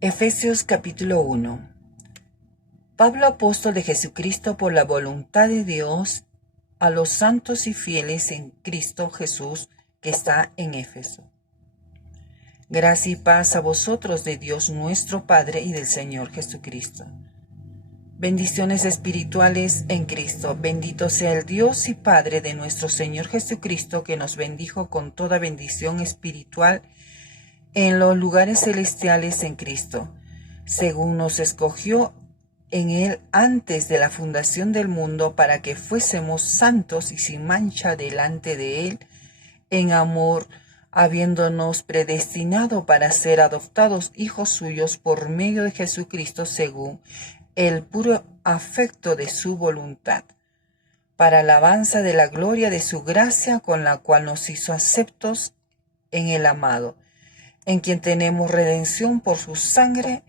Efesios capítulo 1. Pablo, apóstol de Jesucristo por la voluntad de Dios, a los santos y fieles en Cristo Jesús que está en Éfeso. Gracia y paz a vosotros de Dios nuestro Padre y del Señor Jesucristo. Bendiciones espirituales en Cristo. Bendito sea el Dios y Padre de nuestro Señor Jesucristo, que nos bendijo con toda bendición espiritual en los lugares celestiales en Cristo, según nos escogió en Él antes de la fundación del mundo, para que fuésemos santos y sin mancha delante de Él, en amor, habiéndonos predestinado para ser adoptados hijos suyos por medio de Jesucristo, según el puro afecto de su voluntad, para alabanza de la gloria de su gracia, con la cual nos hizo aceptos en el amado, en quien tenemos redención por su sangre,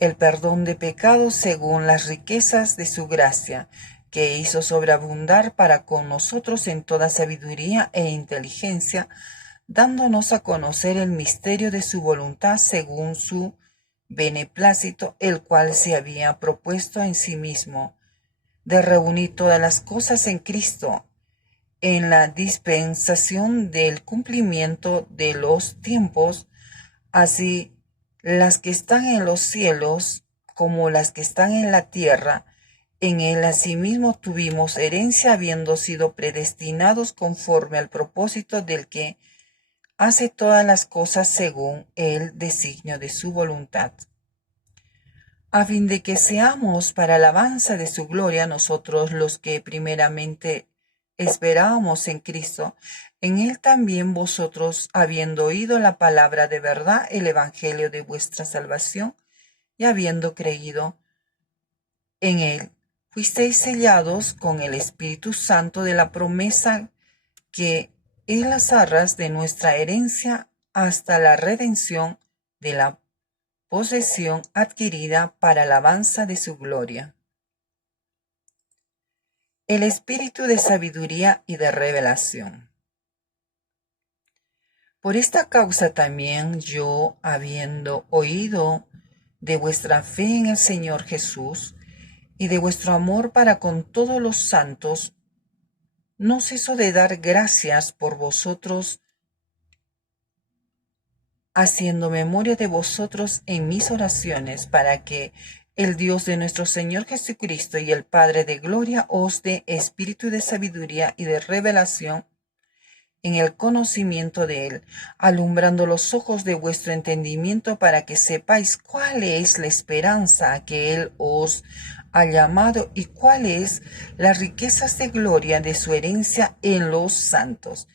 el perdón de pecados según las riquezas de su gracia, que hizo sobreabundar para con nosotros en toda sabiduría e inteligencia, dándonos a conocer el misterio de su voluntad según su beneplácito, el cual se había propuesto en sí mismo, de reunir todas las cosas en Cristo, en la dispensación del cumplimiento de los tiempos, así las que están en los cielos como las que están en la tierra. En él asimismo tuvimos herencia, habiendo sido predestinados conforme al propósito del que hace todas las cosas según el designio de su voluntad, a fin de que seamos para alabanza de su gloria nosotros los que primeramente esperábamos en Cristo. En él también vosotros, habiendo oído la palabra de verdad, el evangelio de vuestra salvación, y habiendo creído en él, fuisteis sellados con el Espíritu Santo de la promesa, que es las arras de nuestra herencia hasta la redención de la posesión adquirida para alabanza de su gloria. El espíritu de sabiduría y de revelación. Por esta causa también yo, habiendo oído de vuestra fe en el Señor Jesús y de vuestro amor para con todos los santos, no ceso de dar gracias por vosotros, haciendo memoria de vosotros en mis oraciones, para que el Dios de nuestro Señor Jesucristo y el Padre de gloria os dé espíritu de sabiduría y de revelación en el conocimiento de Él, alumbrando los ojos de vuestro entendimiento, para que sepáis cuál es la esperanza a que Él os ha llamado y cuáles las riquezas de gloria de su herencia en los santos,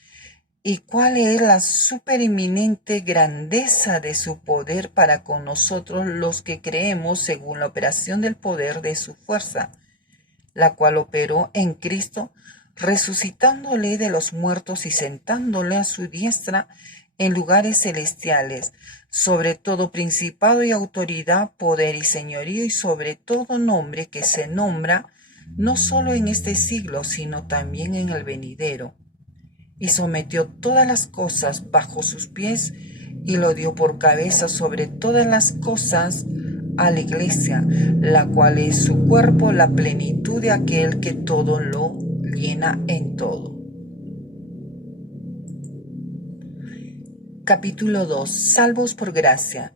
y cuál es la supereminente grandeza de su poder para con nosotros los que creemos, según la operación del poder de su fuerza, la cual operó en Cristo, resucitándole de los muertos y sentándole a su diestra en lugares celestiales, sobre todo principado y autoridad, poder y señorío, y sobre todo nombre que se nombra, no solo en este siglo, sino también en el venidero. Y sometió todas las cosas bajo sus pies, y lo dio por cabeza sobre todas las cosas a la iglesia, la cual es su cuerpo, la plenitud de aquel que todo lo llena en todo. Capítulo 2. Salvos por gracia.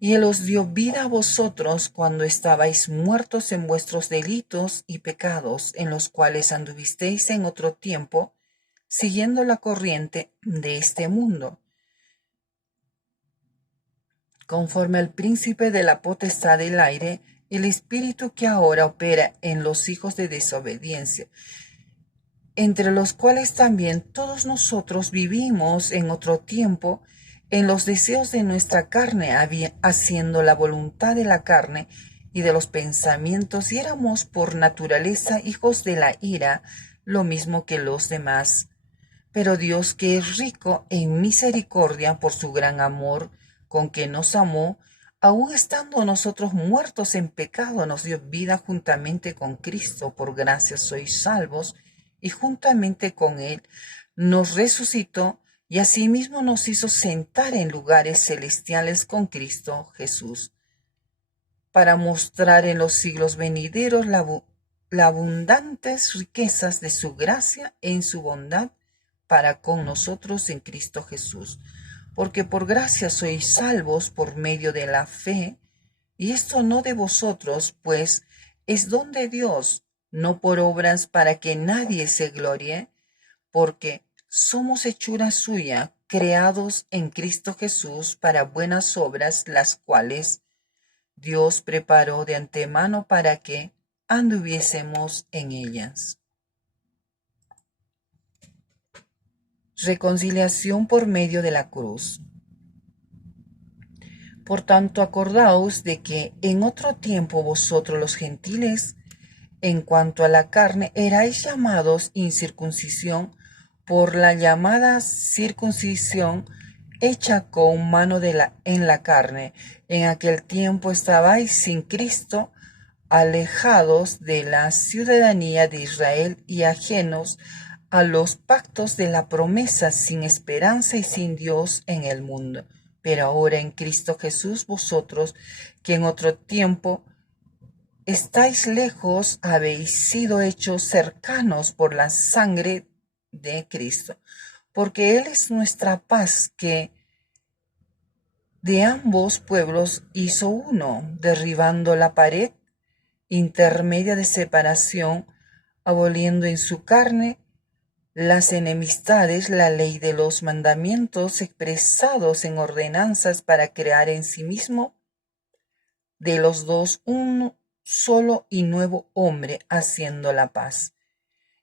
Y Él os dio vida a vosotros cuando estabais muertos en vuestros delitos y pecados, en los cuales anduvisteis en otro tiempo, siguiendo la corriente de este mundo, conforme al príncipe de la potestad del aire, el espíritu que ahora opera en los hijos de desobediencia, entre los cuales también todos nosotros vivimos en otro tiempo en los deseos de nuestra carne, haciendo la voluntad de la carne y de los pensamientos, y éramos por naturaleza hijos de la ira, lo mismo que los demás. Pero Dios, que es rico en misericordia por su gran amor con que nos amó, aun estando nosotros muertos en pecado, nos dio vida juntamente con Cristo. Por gracia sois salvos, y juntamente con Él nos resucitó, y asimismo nos hizo sentar en lugares celestiales con Cristo Jesús, para mostrar en los siglos venideros las abundantes riquezas de su gracia en su bondad para con nosotros en Cristo Jesús. Porque por gracia sois salvos por medio de la fe, y esto no de vosotros, pues es don de Dios, no por obras para que nadie se glorie, porque somos hechura suya, creados en Cristo Jesús para buenas obras, las cuales Dios preparó de antemano para que anduviésemos en ellas. Reconciliación por medio de la cruz. Por tanto, acordaos de que en otro tiempo vosotros los gentiles, en cuanto a la carne, erais llamados incircuncisión por la llamada circuncisión hecha con mano en la carne. En aquel tiempo estabais sin Cristo, alejados de la ciudadanía de Israel y ajenos a los pactos de la promesa, sin esperanza y sin Dios en el mundo. Pero ahora en Cristo Jesús vosotros, que en otro tiempo estáis lejos, habéis sido hechos cercanos por la sangre de Cristo, porque Él es nuestra paz, que de ambos pueblos hizo uno, derribando la pared intermedia de separación, aboliendo en su carne las enemistades, la ley de los mandamientos expresados en ordenanzas, para crear en sí mismo de los dos un solo y nuevo hombre, haciendo la paz.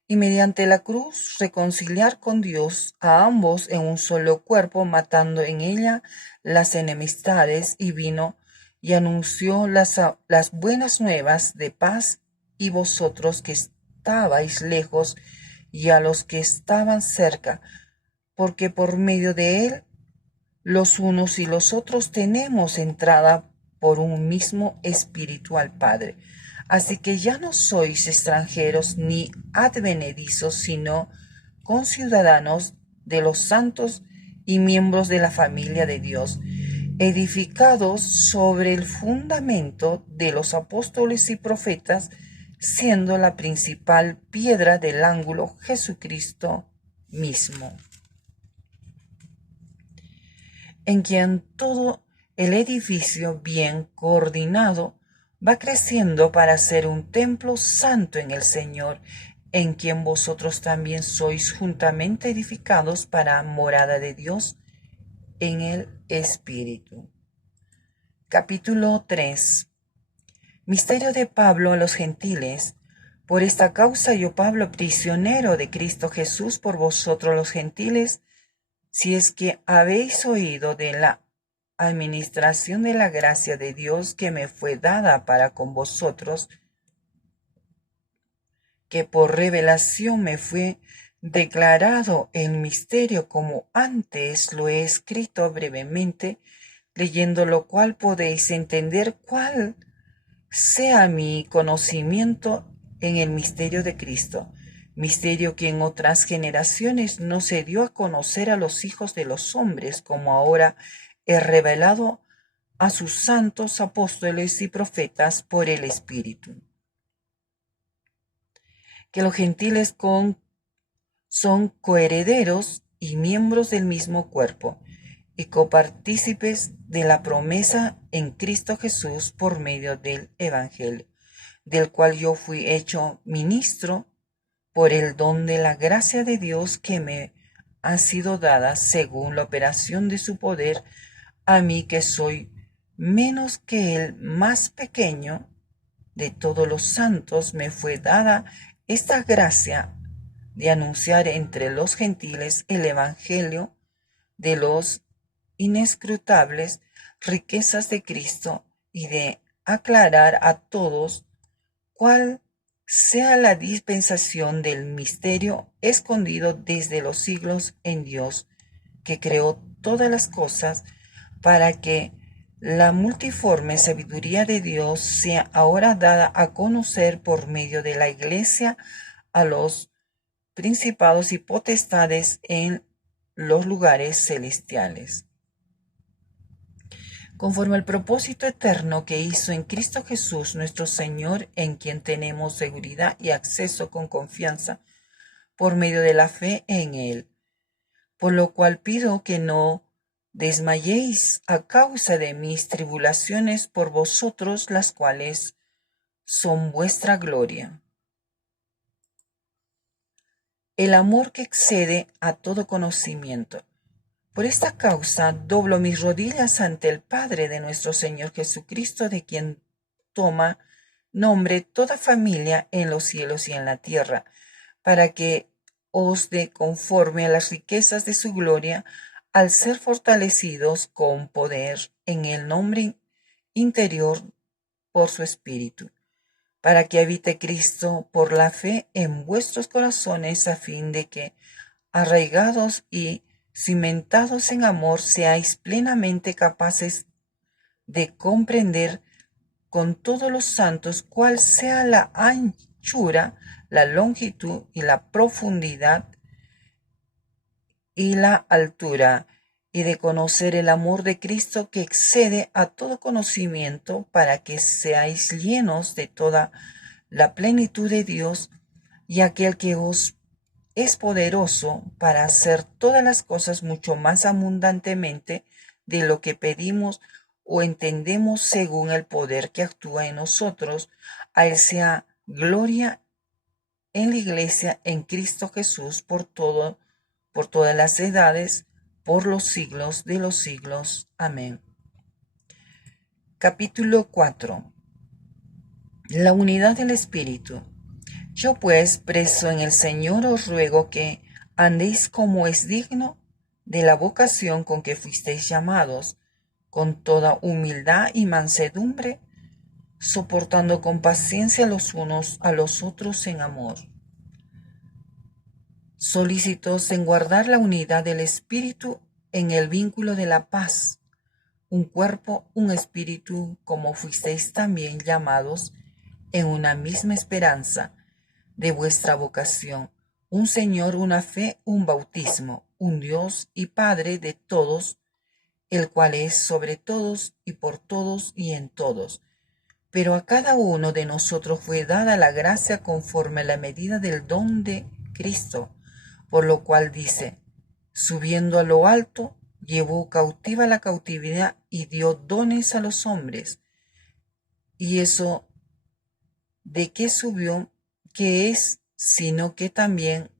Y mediante la cruz reconciliar con Dios a ambos en un solo cuerpo, matando en ella las enemistades, y vino y anunció las buenas nuevas de paz, y vosotros que estabais lejos y a los que estaban cerca, porque por medio de él los unos y los otros tenemos entrada por un mismo espíritu al Padre. Así que ya no sois extranjeros ni advenedizos, sino conciudadanos de los santos y miembros de la familia de Dios, edificados sobre el fundamento de los apóstoles y profetas, siendo la principal piedra del ángulo Jesucristo mismo, en quien todo el edificio bien coordinado va creciendo para ser un templo santo en el Señor, en quien vosotros también sois juntamente edificados para morada de Dios en el Espíritu. Capítulo 3. Misterio de Pablo a los gentiles. Por esta causa yo, Pablo, prisionero de Cristo Jesús por vosotros los gentiles, si es que habéis oído de la administración de la gracia de Dios que me fue dada para con vosotros, que por revelación me fue declarado el misterio, como antes lo he escrito brevemente, leyendo lo cual podéis entender cuál sea mi conocimiento en el misterio de Cristo, misterio que en otras generaciones no se dio a conocer a los hijos de los hombres, como ahora he revelado a sus santos apóstoles y profetas por el Espíritu. Que los gentiles son coherederos y miembros del mismo cuerpo, y copartícipes de la promesa en Cristo Jesús por medio del Evangelio, del cual yo fui hecho ministro por el don de la gracia de Dios que me ha sido dada según la operación de su poder, a mí que soy menos que el más pequeño de todos los santos. Me fue dada esta gracia de anunciar entre los gentiles el Evangelio de los inescrutables riquezas de Cristo, y de aclarar a todos cuál sea la dispensación del misterio escondido desde los siglos en Dios, que creó todas las cosas, para que la multiforme sabiduría de Dios sea ahora dada a conocer por medio de la Iglesia a los principados y potestades en los lugares celestiales. conforme al propósito eterno que hizo en Cristo Jesús nuestro Señor, en quien tenemos seguridad y acceso con confianza por medio de la fe en Él. Por lo cual pido que no desmayéis a causa de mis tribulaciones por vosotros, las cuales son vuestra gloria. El amor que excede a todo conocimiento. Por esta causa doblo mis rodillas ante el Padre de nuestro Señor Jesucristo, de quien toma nombre toda familia en los cielos y en la tierra, para que os dé conforme a las riquezas de su gloria, al ser fortalecidos con poder en el nombre interior por su Espíritu, para que habite Cristo por la fe en vuestros corazones, a fin de que, arraigados y cimentados en amor, seáis plenamente capaces de comprender con todos los santos cuál sea la anchura, la longitud y la profundidad y la altura, y de conocer el amor de Cristo que excede a todo conocimiento, para que seáis llenos de toda la plenitud de Dios, y aquel que os es poderoso para hacer todas las cosas mucho más abundantemente de lo que pedimos o entendemos, según el poder que actúa en nosotros. A Él sea gloria en la Iglesia, en Cristo Jesús, por todas las edades, por los siglos de los siglos. Amén. Capítulo 4. La unidad del Espíritu. Yo pues, preso en el Señor, os ruego que andéis como es digno de la vocación con que fuisteis llamados, con toda humildad y mansedumbre, soportando con paciencia los unos a los otros en amor, solícitos en guardar la unidad del Espíritu en el vínculo de la paz, un cuerpo, un espíritu, como fuisteis también llamados en una misma esperanza de vuestra vocación, un Señor, una fe, un bautismo, un Dios y Padre de todos, el cual es sobre todos y por todos y en todos. Pero a cada uno de nosotros fue dada la gracia conforme a la medida del don de Cristo, por lo cual dice: subiendo a lo alto, llevó cautiva la cautividad y dio dones a los hombres. Y eso de qué subió, que es, sino que también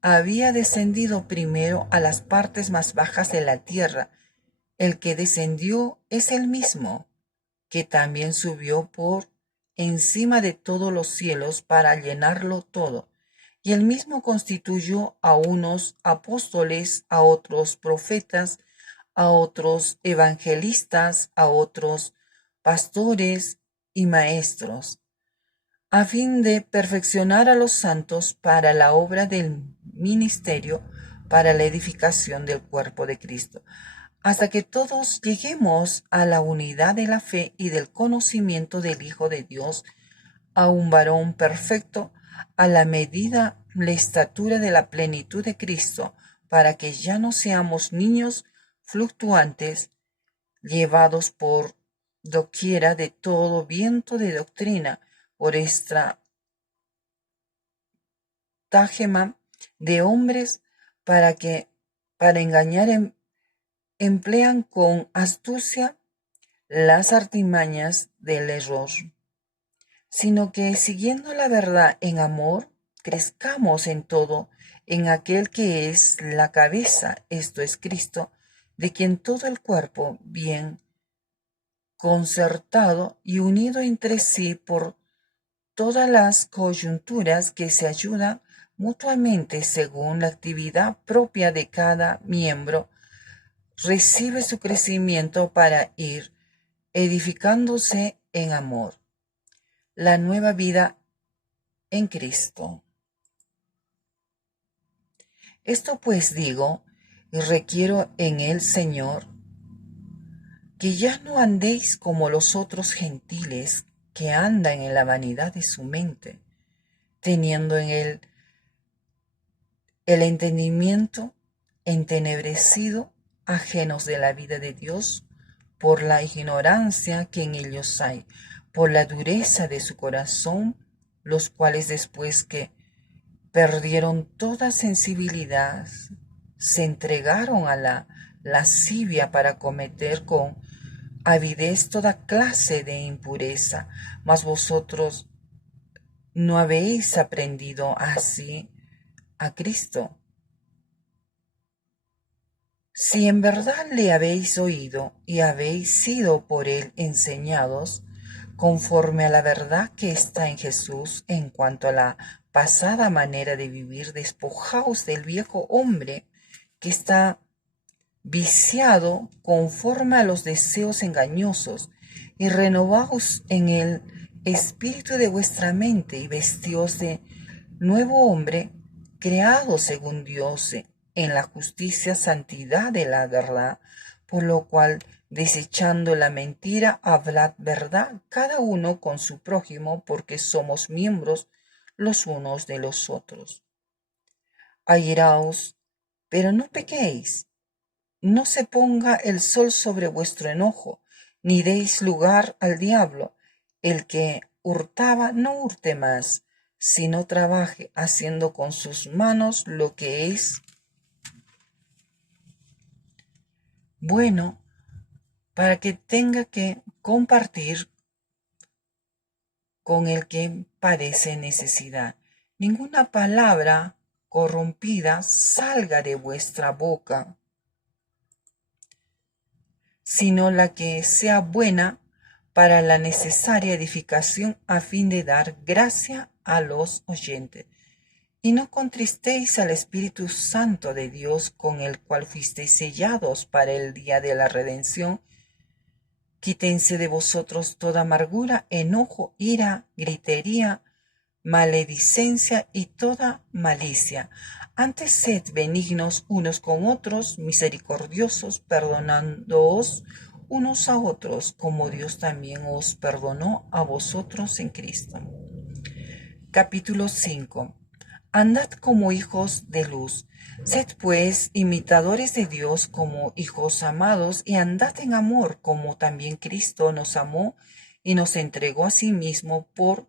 había descendido primero a las partes más bajas de la tierra. El que descendió es el mismo, que también subió por encima de todos los cielos para llenarlo todo. Y él mismo constituyó a unos apóstoles, a otros profetas, a otros evangelistas, a otros pastores y maestros, a fin de perfeccionar a los santos para la obra del ministerio, para la edificación del cuerpo de Cristo, hasta que todos lleguemos a la unidad de la fe y del conocimiento del Hijo de Dios, a un varón perfecto, a la medida, la estatura de la plenitud de Cristo, para que ya no seamos niños fluctuantes, llevados por doquiera de todo viento de doctrina, por esta tágema de hombres, para engañar emplean con astucia las artimañas del error, sino que, siguiendo la verdad en amor, crezcamos en todo en aquel que es la cabeza, esto es Cristo, de quien todo el cuerpo, bien concertado y unido entre sí por todas las coyunturas que se ayudan mutuamente según la actividad propia de cada miembro, recibe su crecimiento para ir edificándose en amor. La nueva vida en Cristo. Esto pues digo y requiero en el Señor, que ya no andéis como los otros gentiles que andan en la vanidad de su mente, teniendo en él el entendimiento entenebrecido, ajenos de la vida de Dios por la ignorancia que en ellos hay, por la dureza de su corazón, los cuales después que perdieron toda sensibilidad, se entregaron a la lascivia para cometer con avidez toda clase de impureza. Mas vosotros no habéis aprendido así a Cristo. Si en verdad le habéis oído y habéis sido por él enseñados, conforme a la verdad que está en Jesús, en cuanto a la pasada manera de vivir, despojaos del viejo hombre que está viciado conforme a los deseos engañosos, y renovaos en el espíritu de vuestra mente, y vestíos de nuevo hombre, creado según Dios en la justicia, santidad de la verdad, por lo cual, desechando la mentira, hablad verdad, cada uno con su prójimo, porque somos miembros los unos de los otros. Airaos, pero no pequéis. No se ponga el sol sobre vuestro enojo, ni deis lugar al diablo. El que hurtaba, no hurte más, sino trabaje haciendo con sus manos lo que es bueno, para que tenga que compartir con el que padece necesidad. Ninguna palabra corrompida salga de vuestra boca, sino la que sea buena para la necesaria edificación, a fin de dar gracia a los oyentes. Y no contristéis al Espíritu Santo de Dios, con el cual fuisteis sellados para el día de la redención. Quítense de vosotros toda amargura, enojo, ira, gritería, maledicencia y toda malicia. Antes sed benignos unos con otros, misericordiosos, perdonándoos unos a otros, como Dios también os perdonó a vosotros en Cristo. Capítulo 5. Andad como hijos de luz. Sed pues imitadores de Dios como hijos amados, y andad en amor, como también Cristo nos amó y nos entregó a sí mismo por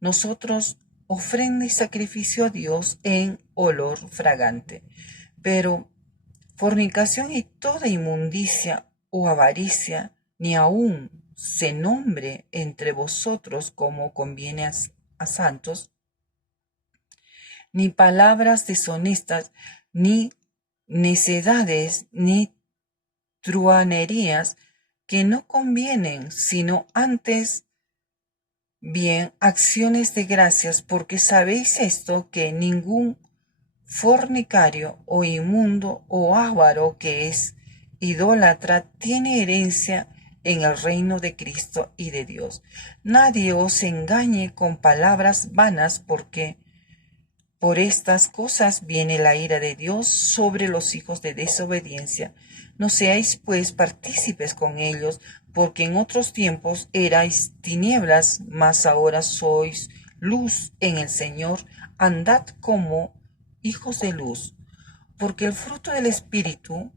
nosotros, ofrenda y sacrificio a Dios en olor fragante. Pero fornicación y toda inmundicia o avaricia, ni aun se nombre entre vosotros como conviene a santos, ni palabras deshonestas, ni necedades, ni truhanerías que no convienen, sino antes bien acciones de gracias, porque sabéis esto, que ningún fornicario o inmundo o avaro que es idólatra tiene herencia en el reino de Cristo y de Dios. Nadie os engañe con palabras vanas, porque por estas cosas viene la ira de Dios sobre los hijos de desobediencia. No seáis pues partícipes con ellos, porque en otros tiempos erais tinieblas, mas ahora sois luz en el Señor. Andad como hijos de luz, porque el fruto del Espíritu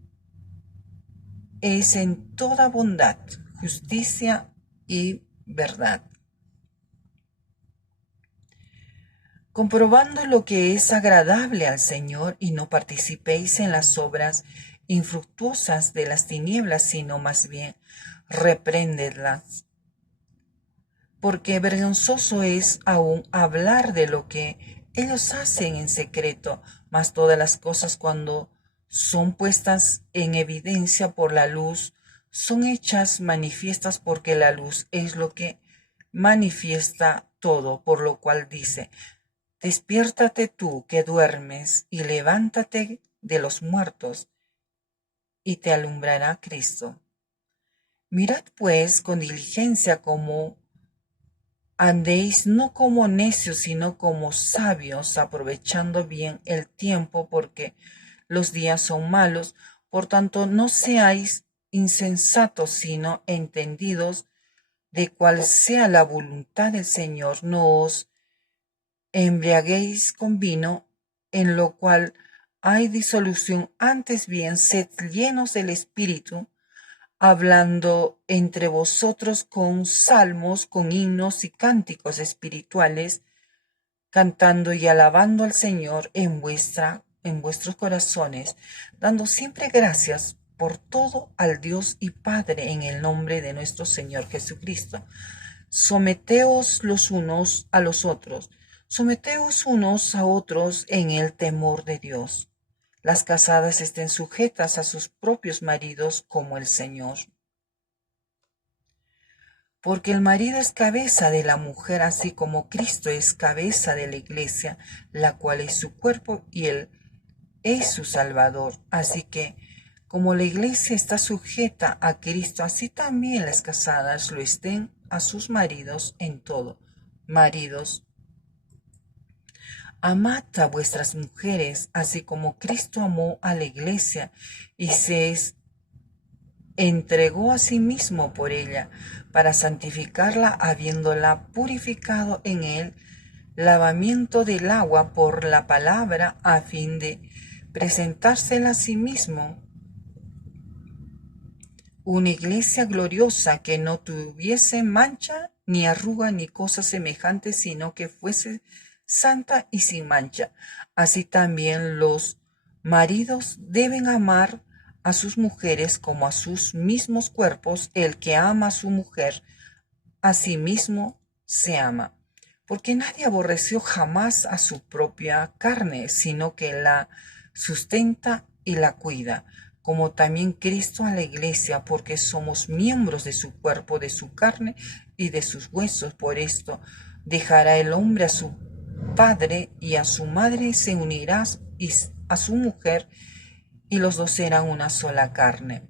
es en toda bondad, justicia y verdad, comprobando lo que es agradable al Señor, y no participéis en las obras infructuosas de las tinieblas, sino más bien repréndedlas. Porque vergonzoso es aún hablar de lo que ellos hacen en secreto, mas todas las cosas, cuando son puestas en evidencia por la luz, son hechas manifiestas, porque la luz es lo que manifiesta todo, por lo cual dice: despiértate tú que duermes, y levántate de los muertos, y te alumbrará Cristo. Mirad pues con diligencia cómo andéis, no como necios, sino como sabios, aprovechando bien el tiempo, porque los días son malos. Por tanto, no seáis insensatos, sino entendidos de cuál sea la voluntad del Señor. No os embriaguéis con vino, en lo cual hay disolución, antes bien sed llenos del Espíritu, hablando entre vosotros con salmos, con himnos y cánticos espirituales, cantando y alabando al Señor en vuestros corazones, dando siempre gracias por todo al Dios y Padre en el nombre de nuestro Señor Jesucristo. Someteos los unos a los otros, someteos unos a otros en el temor de Dios. Las casadas estén sujetas a sus propios maridos como el Señor. Porque el marido es cabeza de la mujer, así como Cristo es cabeza de la iglesia, la cual es su cuerpo y él es su Salvador. Así que, como la iglesia está sujeta a Cristo, así también las casadas lo estén a sus maridos en todo. Maridos, amad a vuestras mujeres, así como Cristo amó a la iglesia y se entregó a sí mismo por ella, para santificarla, habiéndola purificado en el lavamiento del agua por la palabra, a fin de presentársela a sí mismo una iglesia gloriosa, que no tuviese mancha, ni arruga, ni cosa semejante, sino que fuese santa y sin mancha. Así también los maridos deben amar a sus mujeres como a sus mismos cuerpos. El que ama a su mujer, a sí mismo se ama. Porque nadie aborreció jamás a su propia carne, sino que la sustenta y la cuida, como también Cristo a la iglesia, porque somos miembros de su cuerpo, de su carne y de sus huesos. Por esto dejará el hombre a su padre y a su madre, y se unirá a su mujer, y los dos serán una sola carne.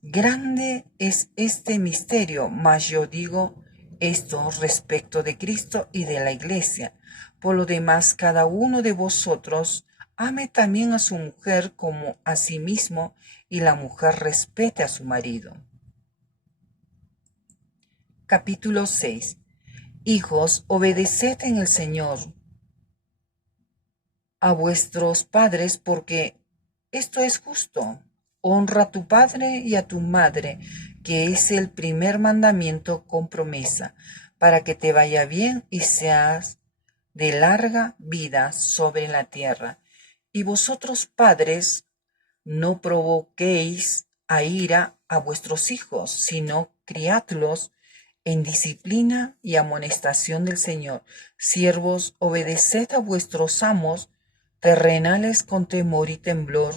Grande es este misterio, mas yo digo esto respecto de Cristo y de la iglesia. Por lo demás, cada uno de vosotros ame también a su mujer como a sí mismo, y la mujer respete a su marido. Capítulo 6. Hijos, obedeced en el Señor a vuestros padres, porque esto es justo. Honra a tu padre y a tu madre, que es el primer mandamiento con promesa, para que te vaya bien y seas de larga vida sobre la tierra. Y vosotros, padres, no provoquéis a ira a vuestros hijos, sino criadlos en disciplina y amonestación del Señor. Siervos, obedeced a vuestros amos terrenales con temor y temblor,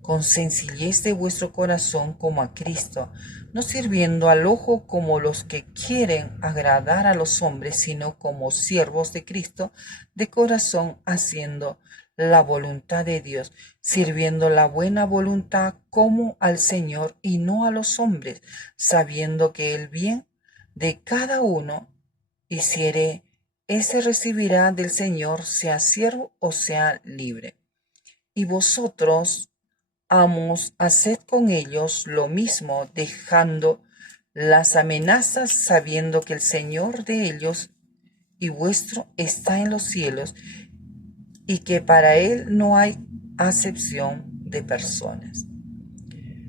con sencillez de vuestro corazón como a Cristo, no sirviendo al ojo como los que quieren agradar a los hombres, sino como siervos de Cristo, de corazón, haciendo la voluntad de Dios, sirviendo la buena voluntad como al Señor y no a los hombres, sabiendo que el bien de cada uno hiciere, ese recibirá del Señor, sea siervo o sea libre. Y vosotros, amos, haced con ellos lo mismo, dejando las amenazas, sabiendo que el Señor de ellos y vuestro está en los cielos, y que para él no hay acepción de personas.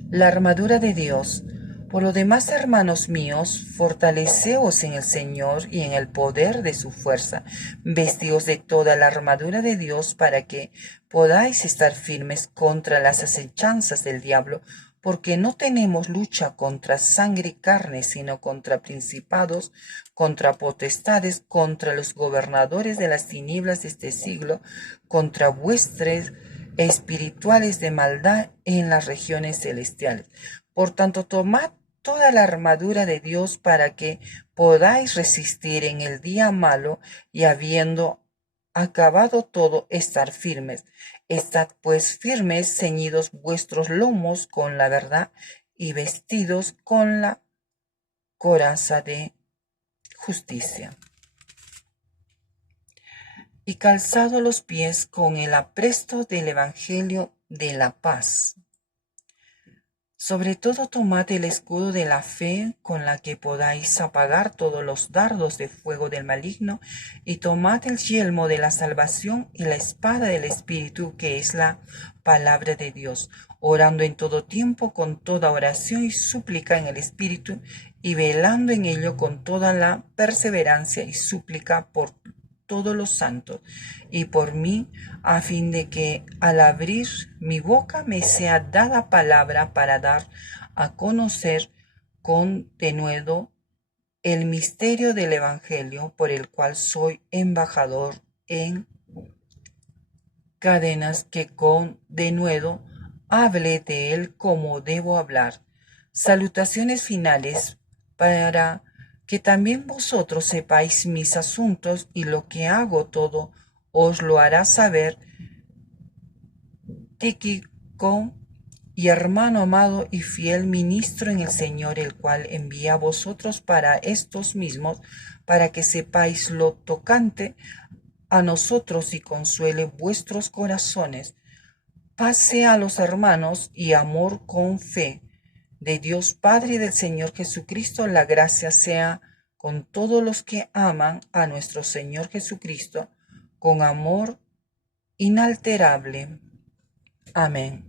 La armadura de Dios. Por lo demás, hermanos míos, fortaleceos en el Señor y en el poder de su fuerza. Vestíos de toda la armadura de Dios, para que podáis estar firmes contra las acechanzas del diablo, porque no tenemos lucha contra sangre y carne, sino contra principados, contra potestades, contra los gobernadores de las tinieblas de este siglo, contra vuestros espirituales de maldad en las regiones celestiales. Por tanto, tomad toda la armadura de Dios, para que podáis resistir en el día malo, y habiendo acabado todo, estar firmes. Estad pues firmes, ceñidos vuestros lomos con la verdad, y vestidos con la coraza de justicia, y calzado los pies con el apresto del evangelio de la paz. Sobre todo tomad el escudo de la fe con la que podáis apagar todos los dardos de fuego del maligno, y tomad el yelmo de la salvación y la espada del Espíritu, que es la palabra de Dios, orando en todo tiempo con toda oración y súplica en el Espíritu, y velando en ello con toda la perseverancia y súplica por todos los santos y por mí, a fin de que al abrir mi boca me sea dada palabra para dar a conocer con denuedo el misterio del Evangelio, por el cual soy embajador en cadenas, que con denuedo hable de él como debo hablar. Salutaciones finales, para que también vosotros sepáis mis asuntos, y lo que hago todo os lo hará saber Tíquico, y hermano amado y fiel ministro en el Señor, el cual envía a vosotros para estos mismos, para que sepáis lo tocante a nosotros y consuele vuestros corazones. Paz sea a los hermanos y amor con fe. De Dios Padre y del Señor Jesucristo, la gracia sea con todos los que aman a nuestro Señor Jesucristo, con amor inalterable. Amén.